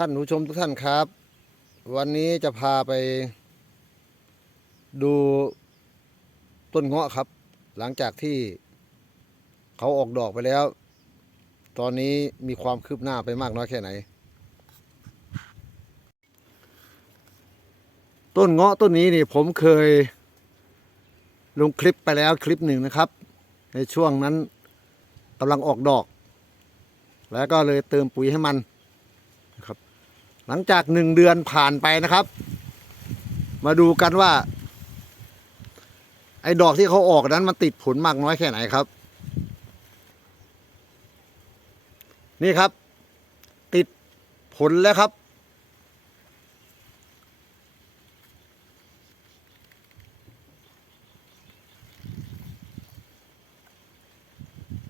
ท่านผู้ชมทุกท่านครับ วันนี้จะพาไปดูต้นเงาะครับ หลังจากที่เขาออกดอกไปแล้ว ตอนนี้มีความคืบหน้าไปมากน้อยแค่ไหน ต้นเงาะต้นนี้นี่ผมเคย ลงคลิปไปแล้วคลิปหนึ่งนะครับ ในช่วงนั้นกำลังออกดอก แล้วก็เลยเติมปุ๋ยให้มัน หลังจากหนึ่งเดือนผ่านไปนะครับ มาดูกันว่า ไอ้ดอกที่เขาออกนั้นมันติดผลมากน้อยแค่ไหนครับ นี่ครับ ติดผลแล้วครับ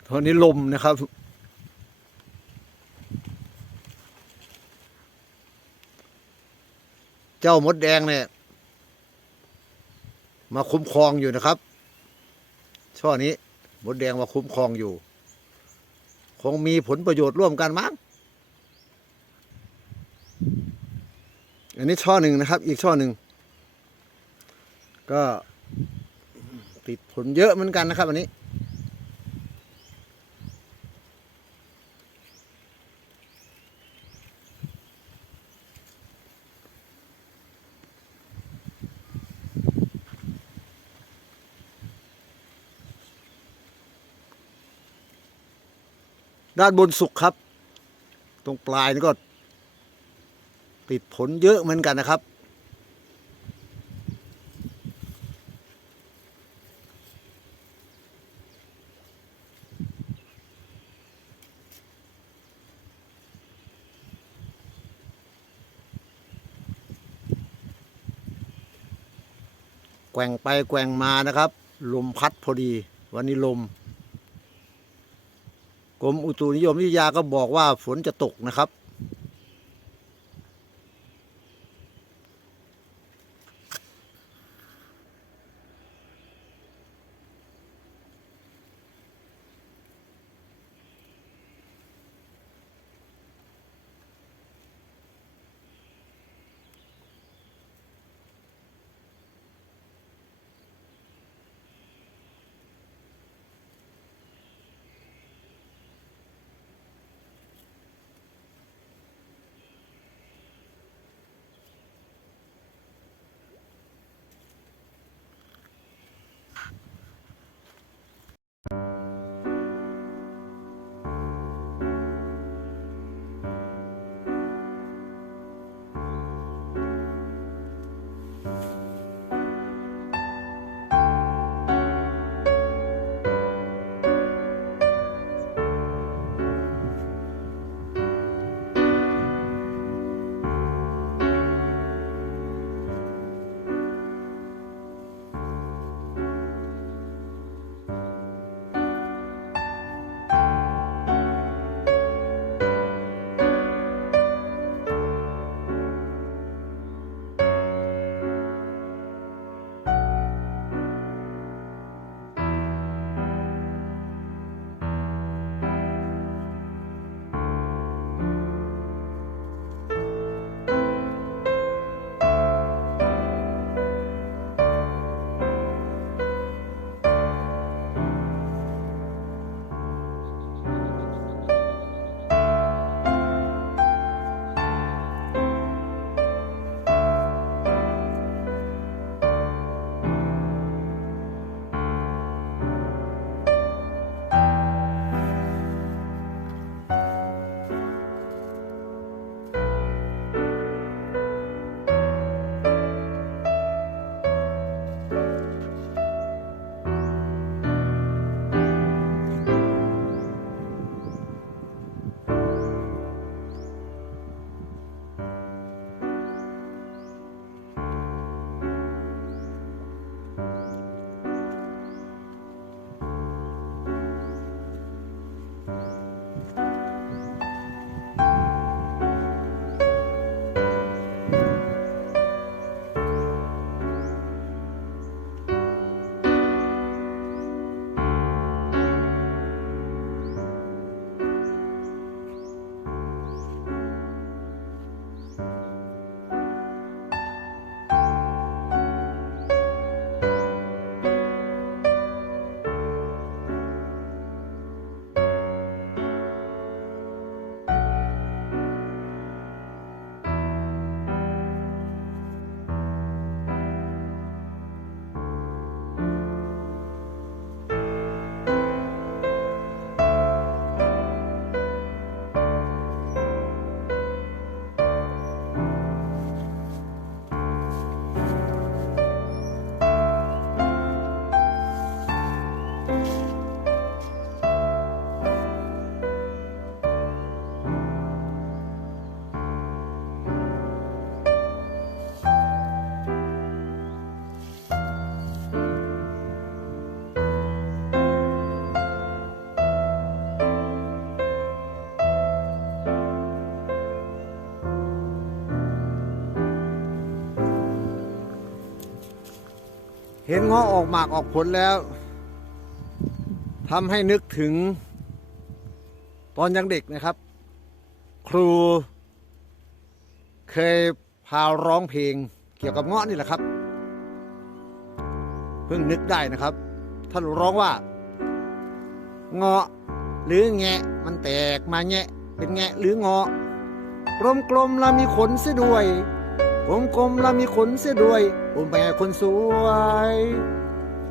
ตอนนี้ลมนะครับ เจ้ามดแดงเนี่ย มาคุ้มครองอยู่นะครับ ช่อนี้มดแดงมาคุ้มครองอยู่ คงมีผลประโยชน์ร่วมกันมั้งอันนี้ช่อหนึ่งนะครับ อีกช่อหนึ่งก็ติดผลเยอะเหมือนกันนะครับอันนี้ ด้านบนสุกครับ ตรงปลายนี่ก็ ติดผลเยอะเหมือนกันนะครับ แกว่งไปแกว่งมานะครับ ลมพัดพอดี วันนี้ลม กรมอุตุนิยมวิทยาก็บอกว่าฝนจะตกนะครับ เห็นเงาะออกหมากออกผลแล้วทำให้นึกถึง ตอนยังเด็กนะครับ ครู เคยพาร้องเพลงเกี่ยวกับเงาะนี่แหละครับ เพิ่งนึกได้นะครับ ท่านร้องว่า เงาะหรือแงะมันแตกมาแงะ เป็นแงะหรือเงาะกลมๆแล้วมีขนเสียด้วยกลมกลมๆแล้วมีขนเสียด้วย โอ้แม่คนสวย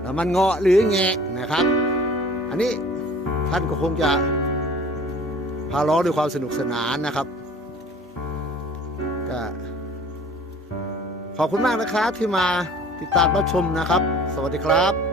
แล้วมันเงาะหรือแงะนะครับ อันนี้ท่านก็คงจะพาร้องด้วยความสนุกสนานนะครับก็ขอบคุณมากนะครับที่มาติดตามรับชมนะครับ สวัสดีครับ